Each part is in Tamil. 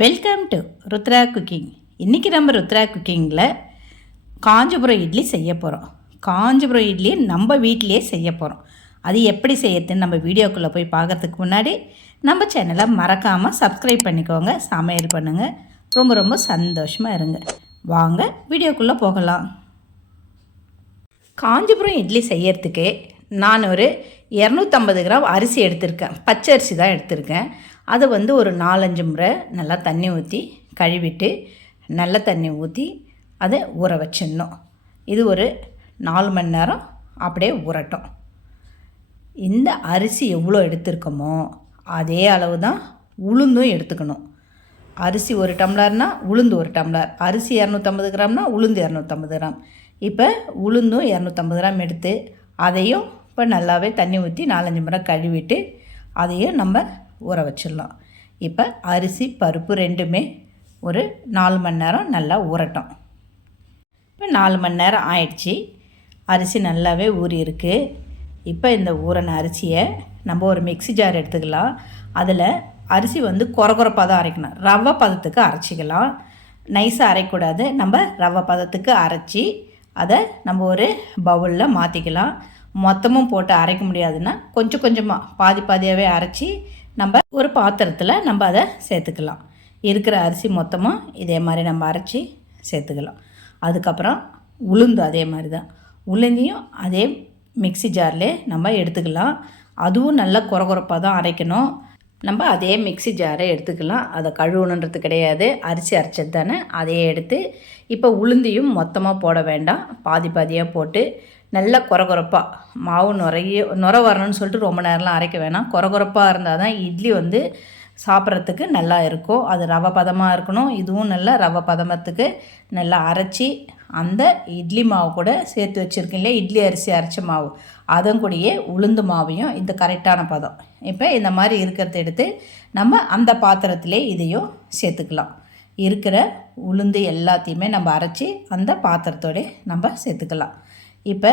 வெல்கம் டு ருத்ரா குக்கிங் இன்றைக்கி நம்ம ருத்ரா குக்கிங்கில் காஞ்சிபுரம் இட்லி செய்ய போகிறோம் காஞ்சிபுரம் இட்லி நம்ம வீட்டிலையே செய்ய போகிறோம் அது எப்படி செய்யறதுன்னு நம்ம வீடியோக்குள்ளே போய் பார்க்கறதுக்கு முன்னாடி நம்ம சேனலை மறக்காமல் சப்ஸ்கிரைப் பண்ணிக்கோங்க. சமையல் பண்ணுங்கள் ரொம்ப ரொம்ப சந்தோஷமாக இருங்க. வாங்க வீடியோக்குள்ளே போகலாம். காஞ்சிபுரம் இட்லி செய்யறதுக்கு நான் ஒரு இரநூத்தம்பது கிராம் அரிசி எடுத்திருக்கேன். பச்சை அரிசி தான் எடுத்திருக்கேன். அதை வந்து ஒரு நாலஞ்சு முறை நல்லா தண்ணி ஊற்றி கழுவிட்டு நல்ல தண்ணி ஊற்றி அதை ஊற வச்சிடணும். இது ஒரு நாலு மணி நேரம் அப்படியே ஊறட்டும். இந்த அரிசி எவ்வளோ எடுத்திருக்கோமோ அதே அளவு தான் உளுந்தும் எடுத்துக்கணும். அரிசி ஒரு டம்ளர்னால் உளுந்து ஒரு டம்ளர். அரிசி இரநூத்தம்பது கிராம்னா உளுந்து இரநூத்தம்பது கிராம். இப்போ உளுந்தும் இரநூத்தம்பது கிராம் எடுத்து அதையும் இப்போ நல்லாவே தண்ணி ஊற்றி நாலஞ்சு முறை கழுவிட்டு அதையும் நம்ம ஊற வச்சிடலாம். இப்போ அரிசி பருப்பு ரெண்டுமே ஒரு நாலு மணி நேரம் நல்லா ஊறட்டும். இப்போ நாலு மணி நேரம் ஆயிடுச்சு. அரிசி நல்லாவே ஊறி இருக்குது இப்போ இந்த ஊறின அரிசியை நம்ம ஒரு மிக்ஸி ஜார் எடுத்துக்கலாம். அதில் அரிசி வந்து குறகுறப்பாக தான் அரைக்கணும். ரவை பதத்துக்கு அரைச்சிக்கலாம். நைஸாக அரைக்கூடாது நம்ம ரவை பதத்துக்கு அரைச்சி அதை நம்ம ஒரு பவுலில் மாற்றிக்கலாம் மொத்தமும் போட்டு அரைக்க முடியாதுன்னா கொஞ்சம் கொஞ்சமாக பாதி பாதியாகவே அரைச்சி நம்ம ஒரு பாத்திரத்தில் நம்ம அதை சேர்த்துக்கலாம். இருக்கிற அரிசி மொத்தமாக இதே மாதிரி நம்ம அரைச்சி சேர்த்துக்கலாம். அதுக்கப்புறம் உளுந்து அதே மாதிரி தான். உளுந்தையும் அதே மிக்ஸி ஜார்லே நம்ம எடுத்துக்கலாம். அதுவும் நல்லா குறகுறப்பாக தான் அரைக்கணும். நம்ம அதே மிக்ஸி ஜாரை எடுத்துக்கலாம். அதை கழுவணுன்றது கிடையாது. அரிசி அரைச்சது தானே. அதையே எடுத்து இப்போ உளுந்தியும் மொத்தமாக போட வேண்டாம். பாதி பாதியாக போட்டு நல்லா குறகுறப்பாக மாவு நுறைய நுர வரணும்னு சொல்லிட்டு ரொம்ப நேரம்லாம் அரைக்க வேணாம். குறகுறப்பாக இருந்தால் தான் இட்லி வந்து சாப்பிட்றதுக்கு நல்லா இருக்கும். அது ரவை பதமாக இருக்கணும். இதுவும் நல்லா ரவை பதமத்துக்கு நல்லா அரைச்சி அந்த இட்லி மாவு கூட சேர்த்து வச்சுருக்கீங்களே இட்லி அரிசி அரைச்ச மாவு. அதன் கூடயே உளுந்து மாவையும் இந்த கரெக்டான பதம். இப்போ இந்த மாதிரி இருக்கிறத எடுத்து நம்ம அந்த பாத்திரத்திலே இதையும் சேர்த்துக்கலாம். இருக்கிற உளுந்து எல்லாத்தையுமே நம்ம அரைச்சி அந்த பாத்திரத்தோடே நம்ம சேர்த்துக்கலாம். இப்போ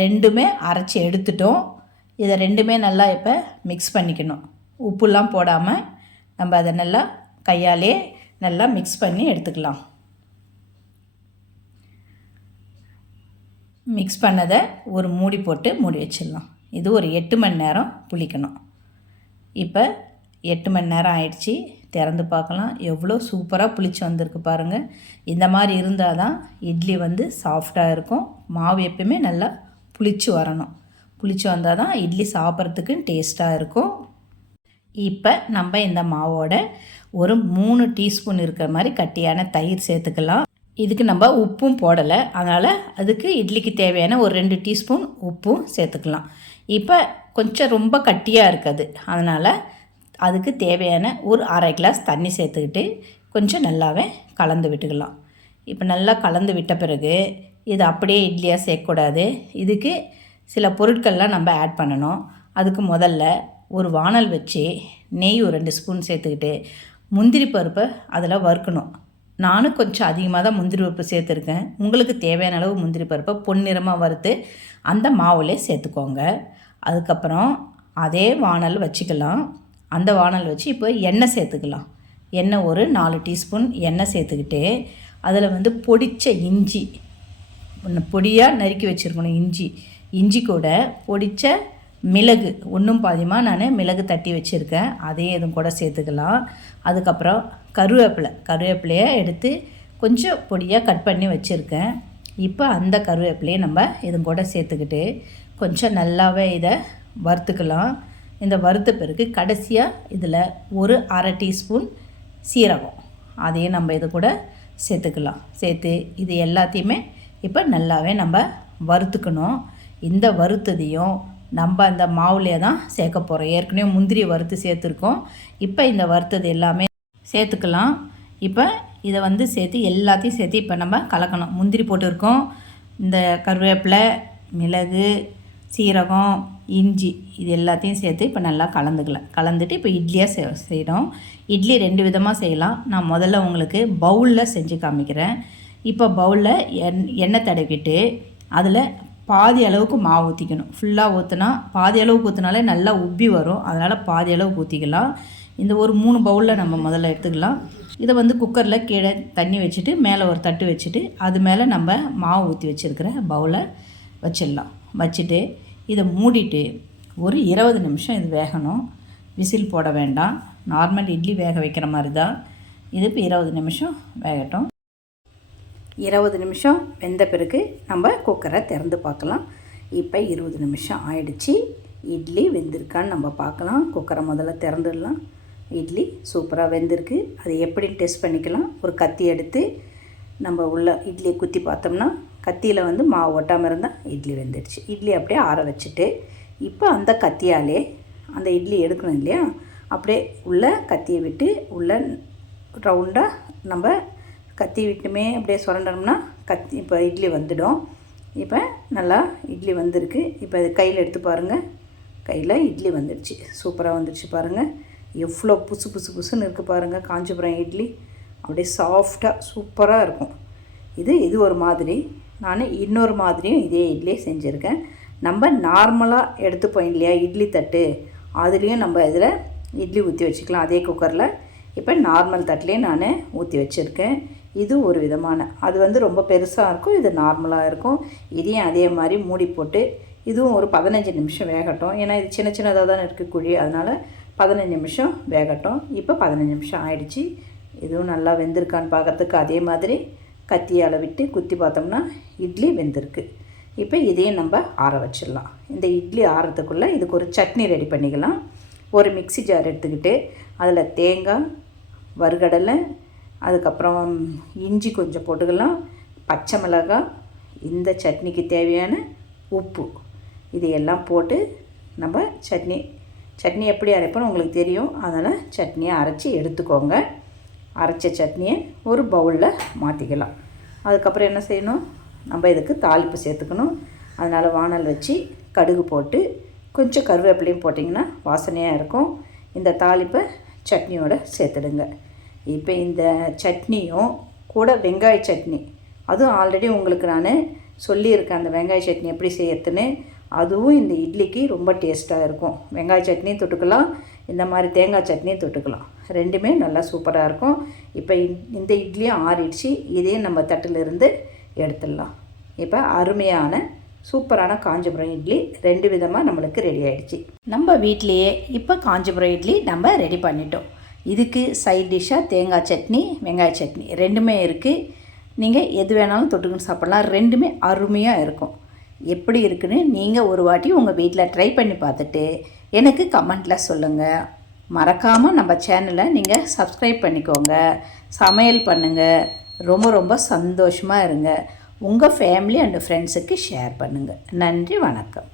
ரெண்டுமே அரைச்சி எடுத்துட்டோம். இதை ரெண்டுமே நல்லா இப்போ மிக்ஸ் பண்ணிக்கணும். உப்புலாம் போடாமல் நம்ம அதை நல்லா கையாலே நல்லா மிக்ஸ் பண்ணி எடுத்துக்கலாம். மிக்ஸ் பண்ணதை ஒரு மூடி போட்டு மூடி வச்சிடலாம். இது ஒரு எட்டு மணி நேரம் புளிக்கணும். இப்போ எட்டு மணி நேரம் ஆயிடுச்சு. திறந்து பார்க்கலாம். எவ்வளோ சூப்பராக புளிச்சு வந்திருக்கு பாருங்கள் இந்த மாதிரி இருந்தால் தான் இட்லி வந்து சாஃப்டாக இருக்கும். மாவு எப்பயுமே நல்லா புளிச்சு வரணும். புளிச்சு வந்தால் தான் இட்லி சாப்பிட்றதுக்கு டேஸ்ட்டாக இருக்கும். இப்போ நம்ம இந்த மாவோட ஒரு மூணு டீஸ்பூன் இருக்கிற மாதிரி கட்டியான தயிர் சேர்த்துக்கலாம். இதுக்கு நம்ம உப்பும் போடலை. அதனால் அதுக்கு இட்லிக்கு தேவையான ஒரு ரெண்டு டீஸ்பூன் உப்பும் சேர்த்துக்கலாம். இப்போ கொஞ்சம் ரொம்ப கட்டியாக இருக்குது. அதனால் அதுக்கு தேவையான ஒரு அரை கிளாஸ் தண்ணி சேர்த்துக்கிட்டு கொஞ்சம் நல்லாவே கலந்து விட்டுக்கலாம். இப்போ நல்லா கலந்து விட்ட பிறகு இது அப்படியே இட்லியாக சேர்க்கக்கூடாது. இதுக்கு சில பொருட்கள்லாம் நம்ம ஆட் பண்ணணும். அதுக்கு முதல்ல ஒரு வானல் வச்சு நெய் ஒரு ரெண்டு ஸ்பூன் சேர்த்துக்கிட்டு முந்திரி பருப்பை அதில் வறுக்கணும். நானும் கொஞ்சம் அதிகமாக தான் முந்திரி பருப்பு சேர்த்துருக்கேன். உங்களுக்கு தேவையான அளவு முந்திரி பருப்பை பொன்னிறமாக வறுத்து அந்த மாவுலே சேர்த்துக்கோங்க. அதுக்கப்புறம் அதே வானல் வச்சுக்கலாம். அந்த வானல் வச்சு இப்போ எண்ணெய் சேர்த்துக்கலாம். எண்ணெய் ஒரு நாலு டீஸ்பூன் எண்ணெய் சேர்த்துக்கிட்டு அதில் வந்து பொடித்த இஞ்சி பொடியாக நறுக்கி வச்சுருக்கணும் இஞ்சி. இஞ்சி கூட பொடித்த மிளகு ஒன்றும் பாதியமாக நான் மிளகு தட்டி வச்சுருக்கேன். அதையும் எதுவும் கூட சேர்த்துக்கலாம். அதுக்கப்புறம் கருவேப்பிலை கருவேப்பிலையை எடுத்து கொஞ்சம் பொடியாக கட் பண்ணி வச்சுருக்கேன். இப்போ அந்த கருவேப்பிலையை நம்ம இதுவும் கூட சேர்த்துக்கிட்டு கொஞ்சம் நல்லாவே இதை வறுத்துக்கலாம். இந்த வறுத்த பிறகு கடைசியாக இதில் ஒரு அரை டீஸ்பூன் சீரகம். அதையும் நம்ம இது கூட சேர்த்துக்கலாம். சேர்த்து இது எல்லாத்தையுமே இப்போ நல்லாவே நம்ம வறுத்துக்கணும். இந்த வறுத்ததையும் நம்ம அந்த மாவுலேயே தான் சேர்க்க போகிறோம் ஏற்கனவே முந்திரி வறுத்து சேர்த்துருக்கோம். இப்போ இந்த வறுத்தது எல்லாமே சேர்த்துக்கலாம். இப்போ இதை வந்து சேர்த்து எல்லாத்தையும் சேர்த்து இப்போ நம்ம கலக்கணும். முந்திரி போட்டிருக்கோம். இந்த கருவேப்பிலை மிளகு சீரகம் இஞ்சி இது எல்லாத்தையும் சேர்த்து இப்போ நல்லா கலந்துக்கலாம் கலந்துட்டு இப்போ இட்லியாக செய் செய்கிறோம் இட்லி ரெண்டு விதமாக செய்யலாம். நான் முதல்ல உங்களுக்கு பவுலில் செஞ்சு காமிக்கிறேன். இப்போ பவுலில் எண் எண்ணெய் தடவிட்டு அதில் பாதி அளவுக்கு மாவு ஊற்றிக்கணும் ஃபுல்லாக ஊற்றினா பாதி அளவுக்கு ஊற்றினாலே நல்லா உப்பி வரும். அதனால் பாதி அளவுக்கு ஊற்றிக்கலாம் இந்த ஒரு மூணு பவுலில் நம்ம முதல்ல எடுத்துக்கலாம். இதை வந்து குக்கரில் கீழே தண்ணி வச்சுட்டு மேலே ஒரு தட்டு வச்சுட்டு அது மேலே நம்ம மாவு ஊற்றி வச்சுருக்கிற பவுலை வச்சிடலாம். வச்சுட்டு இதை மூடிட்டு ஒரு இருபது நிமிஷம் இது வேகணும். விசில் போட வேண்டாம். நார்மல் இட்லி வேக வைக்கிற மாதிரி தான். இது இப்போ இருபது நிமிஷம் வேகட்டும். இருபது நிமிஷம் வெந்த பிறகு நம்ம குக்கரை திறந்து பார்க்கலாம். இப்போ இருபது நிமிஷம் ஆயிடுச்சு. இட்லி வெந்திருக்கான்னு நம்ம பார்க்கலாம். குக்கரை முதல்ல திறந்துடலாம். இட்லி சூப்பராக வெந்திருக்கு. அது எப்படின்னு டெஸ்ட் பண்ணிக்கலாம்? ஒரு கத்தி எடுத்து நம்ம உள்ள இட்லியை குத்தி பார்த்தோம்னா கத்தியில் வந்து மாவு ஒட்டாமல் இருந்தால் இட்லி வெந்துடுச்சு. இட்லி அப்படியே ஆற வச்சுட்டு இப்போ அந்த கத்தியாலே அந்த இட்லி எடுக்கணும் இல்லையா? அப்படியே உள்ள கத்தியை விட்டு உள்ள ரவுண்டாக நம்ம கத்தி விட்டுமே அப்படியே சுரண்டோம்னா கத்தி இப்போ இட்லி வந்துடும். இப்போ நல்லா இட்லி வந்திருக்கு. இப்போ இது கையில் எடுத்து பாருங்கள் கையில் இட்லி வந்துடுச்சு. சூப்பராக வந்துடுச்சு பாருங்கள் எவ்வளோ புசு புசு புசுன்னு இருக்குது பாருங்கள் காஞ்சிபுரம் இட்லி. அப்படியே சாஃப்டாக சூப்பராக இருக்கும். இது இது ஒரு மாதிரி. நான் இன்னொரு மாதிரியும் இதே இட்லியை செஞ்சுருக்கேன். நம்ம நார்மலாக எடுத்துப்போம் இல்லையா இட்லி தட்டு. அதுலேயும் நம்ம இதில் இட்லி ஊற்றி வச்சுக்கலாம் அதே குக்கரில் இப்போ நார்மல் தட்டுலேயும் நான் ஊற்றி வச்சுருக்கேன். இது ஒரு விதமான அது வந்து ரொம்ப பெருசாக இருக்கும் இது நார்மலாக இருக்கும். இதையும் அதே மாதிரி மூடி போட்டு இதுவும் ஒரு பதினஞ்சு நிமிஷம் வேகட்டும். ஏன்னா இது சின்ன சின்னதாக தானே இருக்குது குழி அதனால் பதினஞ்சு நிமிஷம் வேகட்டும். இப்போ பதினஞ்சு நிமிஷம் ஆயிடுச்சு. இதுவும் நல்லா வெந்திருக்கான்னு பார்க்கறதுக்கு அதே மாதிரி கத்தியால் விட்டு குத்தி பார்த்தோம்னா இட்லி வெந்திருக்கு. இப்போ இதையும் நம்ம ஆற வச்சிடலாம். இந்த இட்லி ஆறதுக்குள்ளே இதுக்கு ஒரு சட்னி ரெடி பண்ணிக்கலாம். ஒரு மிக்ஸி ஜார் எடுத்துக்கிட்டு அதில் தேங்காய் வறுகடலை அதுக்கப்புறம் இஞ்சி கொஞ்சம் போட்டுக்கலாம். பச்சை மிளகாய் இந்த சட்னிக்கு தேவையான உப்பு. இது எல்லாம் போட்டு நம்ம சட்னி சட்னி எப்படி அரைப்போன்னு உங்களுக்கு தெரியும். அதனால் சட்னியை அரைச்சி எடுத்துக்கோங்க. அரைச்ச சட்னியை ஒரு பவுலில் மாற்றிக்கலாம் அதுக்கப்புறம் என்ன செய்யணும்? நம்ம இதுக்கு தாளிப்பு சேர்த்துக்கணும். அதனால் வானல் வச்சு கடுகு போட்டு கொஞ்சம் கருவேப்பிலையும் போட்டிங்கன்னா வாசனையாக இருக்கும். இந்த தாளிப்பை சட்னியோடு சேர்த்துடுங்க. இப்போ இந்த சட்னியும் கூட வெங்காய சட்னி. அதுவும் ஆல்ரெடி உங்களுக்கு நான் சொல்லியிருக்கேன். அந்த வெங்காய சட்னி எப்படி செய்யறதுன்னு. அதுவும் இந்த இட்லிக்கு ரொம்ப டேஸ்ட்டாக இருக்கும். வெங்காய சட்னியும் தொட்டுக்கலாம். இந்த மாதிரி தேங்காய் சட்னியும் தொட்டுக்கலாம். ரெண்டுமே நல்லா சூப்பராக இருக்கும். இப்போ இந்த இட்லியும் ஆறிடுச்சு. இதையும் நம்ம தட்டிலிருந்து எடுத்துடலாம். இப்போ அருமையான சூப்பரான காஞ்சிபுரம் இட்லி ரெண்டு விதமாக நம்மளுக்கு ரெடி ஆகிடுச்சு நம்ம வீட்லேயே இப்போ காஞ்சிபுரம் இட்லி நம்ம ரெடி பண்ணிட்டோம். இதுக்கு சைட் டிஷ்ஷாக தேங்காய் சட்னி வெங்காய சட்னி ரெண்டுமே இருக்குது நீங்கள் எது வேணாலும் தொட்டுக்கின்னு சாப்பிட்லாம். ரெண்டுமே அருமையாக இருக்கும். எப்படி இருக்குன்னு நீங்கள் ஒரு வாட்டி உங்கள் வீட்டில் ட்ரை பண்ணி பார்த்துட்டு எனக்கு கமெண்ட்டில் சொல்லுங்கள் மறக்காமல் நம்ம சேனலை நீங்கள் சப்ஸ்கிரைப் பண்ணிக்கோங்க. சமையல் பண்ணுங்கள் ரொம்ப ரொம்ப சந்தோஷமாக இருங்க. உங்கள் ஃபேமிலி அண்டு ஃப்ரெண்ட்ஸுக்கு ஷேர் பண்ணுங்கள் நன்றி வணக்கம்.